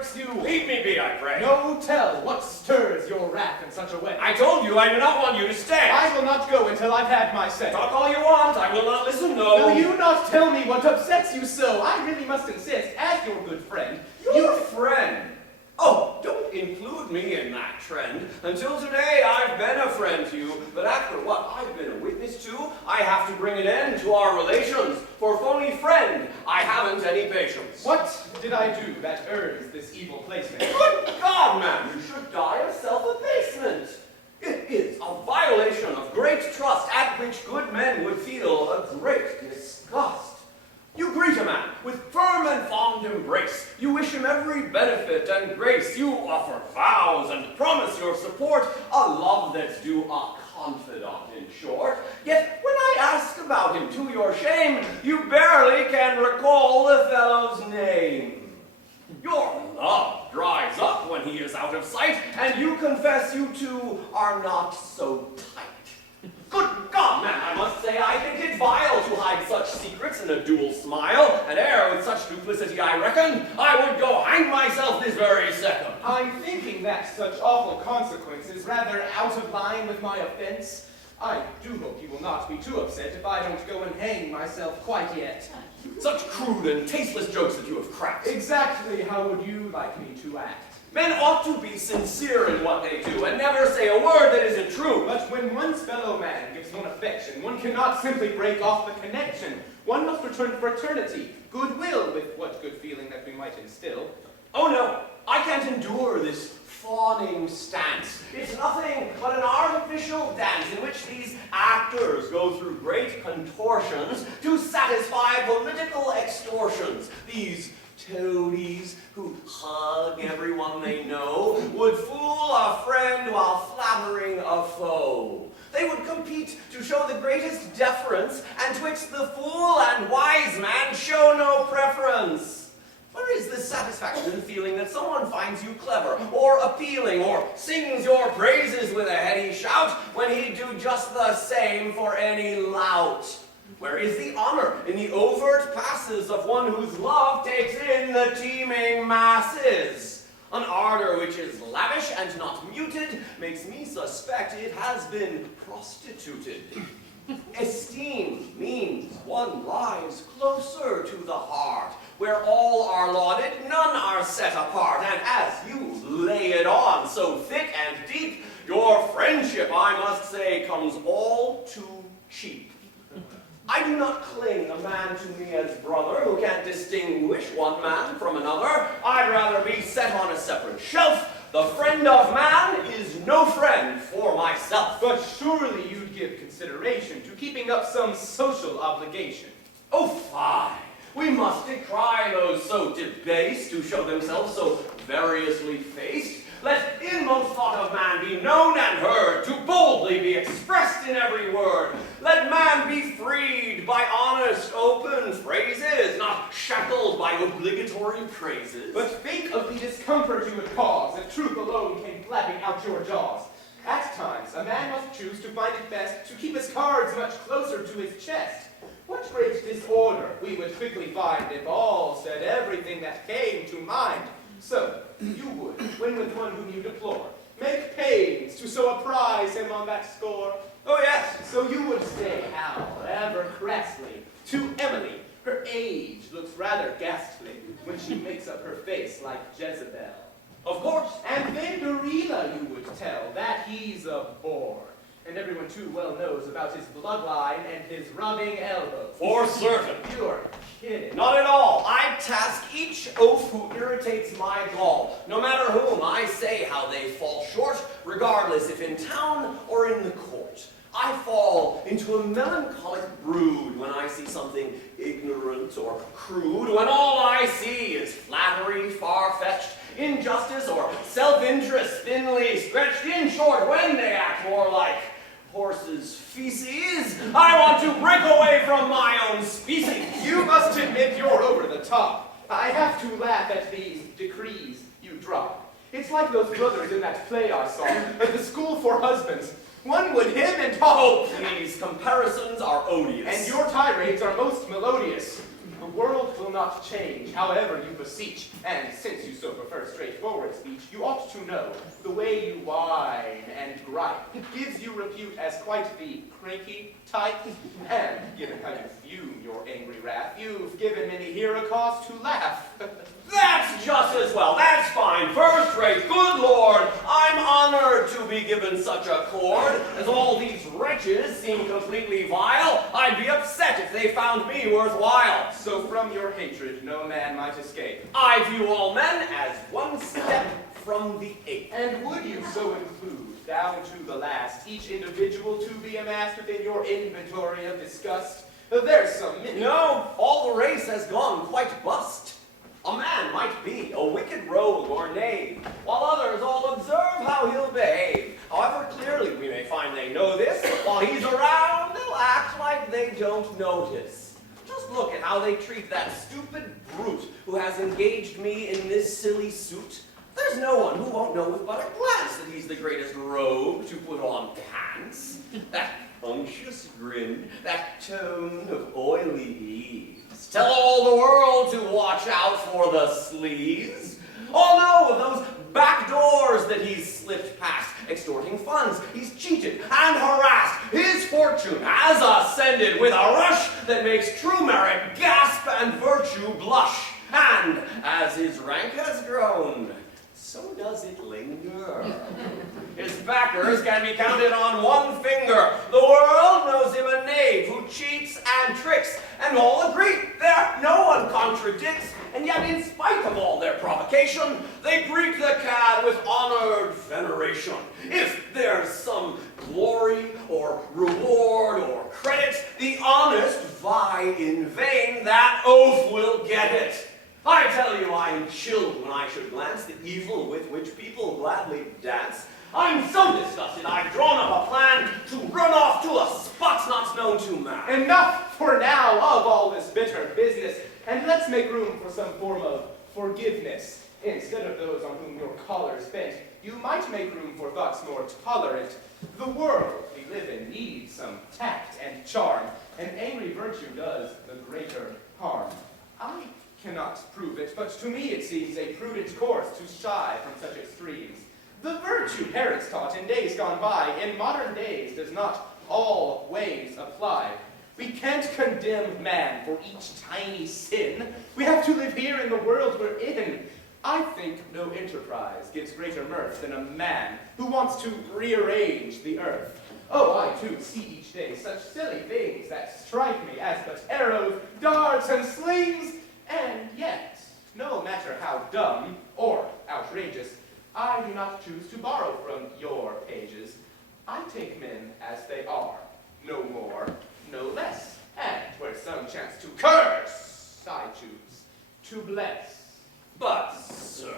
irks you? Leave me be, I pray. No, tell, what stirs your wrath in such a way? I told you I do not want you to stay. I will not go until I've had my say. Talk all you want, I will not listen, no. Will you not tell me what upsets you so? I really must insist, as your good friend. Your friend? Oh, don't include me in that trend. Until today, I've been a friend to you, but after what I've been a witness to, I have to bring an end to our relations. For phony friend, I haven't any patience. What did I do that earns this evil placement? Good God, man, you should die of self-abasement. It is a violation of great trust at which good men would feel a great disgust. You greet a man with firm and fond embrace. You wish him every benefit and grace. You offer vows and promise your support, a love that's due a confidant, in short. Yet when I ask about him to your shame, you barely can recall the fellow's name. Your love dries up when he is out of sight, and you confess you two are not so tight. Good God, man, I must say, I think it vile to hide such secrets in a dual smile, and ere with such duplicity I reckon, I would go hang myself this very second. I'm thinking that such awful consequence is rather out of line with my offense. I do hope you will not be too upset if I don't go and hang myself quite yet. Such crude and tasteless jokes that you have cracked. Exactly how would you like me to act? Men ought to be sincere in what they do, and never say a word that isn't true. But when one's fellow man gives one affection, one cannot simply break off the connection. One must return fraternity, goodwill, with what good feeling that we might instill. Oh no, I can't endure this fawning stance. It's nothing but an artificial dance in which these actors go through great contortions to satisfy political extortions. These toadies who hug everyone they know would fool a friend while flattering a foe. They would compete to show the greatest deference, and twixt the fool and wise man show no preference. Where is the satisfaction in feeling that someone finds you clever, or appealing, or sings your praises with a heady shout, when he'd do just the same for any lout? Where is the honor in the overt passes of one whose love takes in the teeming masses? An ardor which is lavish and not muted makes me suspect it has been prostituted. Esteem means one lies closer to the heart, where all are lauded, none are set apart, and as you lay it on so thick and deep, your friendship, I must say, comes all too cheap. I do not cling a man to me as brother who can't distinguish one man from another. I'd rather be set on a separate shelf. The friend of man is no friend for myself. But surely you'd give consideration to keeping up some social obligation. Oh, fie! We must decry those so debased, who show themselves so variously faced. Let inmost thought of man be known and heard, to boldly be expressed in every word. Let man be freed by honest, open phrases, not shackled by obligatory praises. But think of the discomfort you would cause if truth alone came flapping out your jaws. At times, a man must choose to find it best to keep his cards much closer to his chest. What great disorder we would quickly find if all said everything that came to mind. So, you would, when with one whom you deplore, make pains to so apprise him on that score. Oh, yes. So you would say how, ever crassly, to Emily, her age looks rather ghastly when she makes up her face like Jezebel. Of course. And then Dorila you would tell that he's a bore. And everyone too well knows about his bloodline and his rubbing elbows. For certain. You're kidding. Not at all. I task each oaf who irritates my gall, no matter whom. I say how they fall short, regardless if in town or in the court. I fall into a melancholic brood when I see something ignorant or crude, when all I see is flattery far-fetched, injustice or self-interest thinly stretched. In short, when they act more like horses' feces, I want to break away from my own species. You must admit you're over the top. I have to laugh at these decrees you drop. It's like those brothers in that play I saw, at the School for Husbands. One would hymn and talk. Oh, please, comparisons are odious. And your tirades are most melodious. world will not change, however you beseech. And since you so prefer straightforward speech, you ought to know the way you whine and gripe gives you repute as quite the cranky type. And given how you fume your angry wrath, you've given many here a cause to laugh. That's just as well. That's fine. First rate. Good Lord, I'm honored to be given such a chord. As all these wretches seem completely vile, I'd be upset if they found me worthwhile. So from your hatred no man might escape. I view all men as one step from the ape. And would you so include, down to the last, each individual to be amassed within your inventory of disgust? There's some many. No, all the race has gone quite bust. A man might be a wicked rogue or knave, while others all observe how he'll behave. However clearly we may find they know this, while he's around, they'll act like they don't notice. Just look at how they treat that stupid brute who has engaged me in this silly suit. There's no one who won't know with but a glance that he's the greatest rogue to put on pants. That unctuous grin, that tone of oily ease. Tell all the world to watch out for the sleaze. All know of those back doors that he's slipped past, extorting funds. He's cheated and harassed. His fortune has ascended with a rush that makes true merit gasp and virtue blush. And as his rank has grown, so does it linger. His backers can be counted on one finger. The world knows him a knave who cheats and tricks, and all agree there no one contradicts. And yet, in spite of all their provocation, they greet the cad with honored veneration. If there's some glory or reward or credit, the honest vie in vain, that oaf will get it. I tell you, I am chilled when I should glance the evil with which people gladly dance. I'm so disgusted, I've drawn up a plan to run off to a spot not known to man. Enough for now of all this bitter business, and let's make room for some form of forgiveness. Instead of those on whom your choler's bent, you might make room for thoughts more tolerant. The world we live in needs some tact and charm, and angry virtue does the greater harm. I cannot prove it, but to me it seems a prudent course to shy from such extremes. The virtue parents taught in days gone by, in modern days does not always apply. We can't condemn man for each tiny sin. We have to live here in the world we're in. I think no enterprise gives greater mirth than a man who wants to rearrange the earth. Oh, I too see each day such silly things that strike me as but arrows, darts, and slings. And yet, no matter how dumb or outrageous, I do not choose to borrow from your pages. I take men as they are, no more, no less. And where some chance to curse, I choose to bless. But, sir,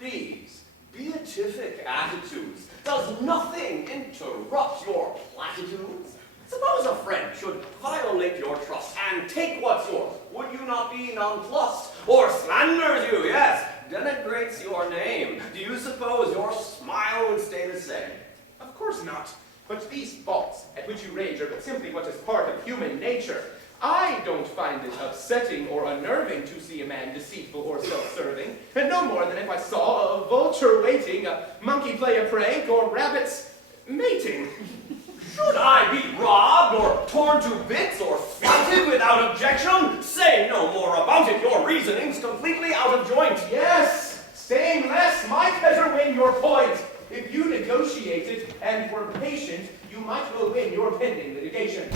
these beatific attitudes, does nothing interrupt your platitudes? Suppose a friend should violate your trust and take what's yours. Would you not be nonplussed? Or slanders you, yes, denigrates your name. Do you suppose your smile would stay the same? Of course not. But these faults at which you rage are but simply what is part of human nature. I don't find it upsetting or unnerving to see a man deceitful or self-serving, and no more than if I saw a vulture waiting, a monkey play a prank, or rabbits mating. Should I be robbed, or torn to bits, or flouted without objection? Say no more about it. Your reasoning's completely out of joint. Yes, saying less might better win your point. If you negotiated and were patient, you might well win your pending litigation.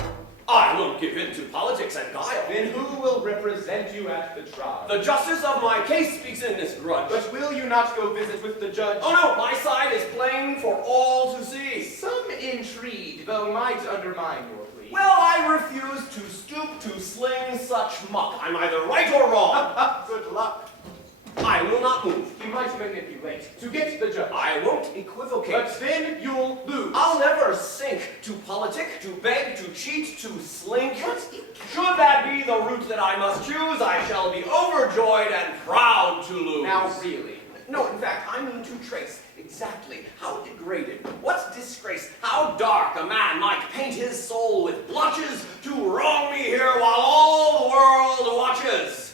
I won't give in to politics and guile. Then who will represent you at the trial? The justice of my case speaks in this grudge. But will you not go visit with the judge? Oh no, my side is plain for all to see. Some intrigue, though, might undermine your plea. Well, I refuse to stoop to sling such muck. I'm either right or wrong. Good luck. I will not move. You might manipulate to get the judge. I won't equivocate. But then you'll lose. I'll never sink to politic, to beg, to cheat, to slink. Should that be the route that I must choose, I shall be overjoyed and proud to lose. Now really. No, in fact, I mean to trace exactly how degraded, what disgrace, how dark a man might paint his soul with blotches to wrong me here while all the world watches.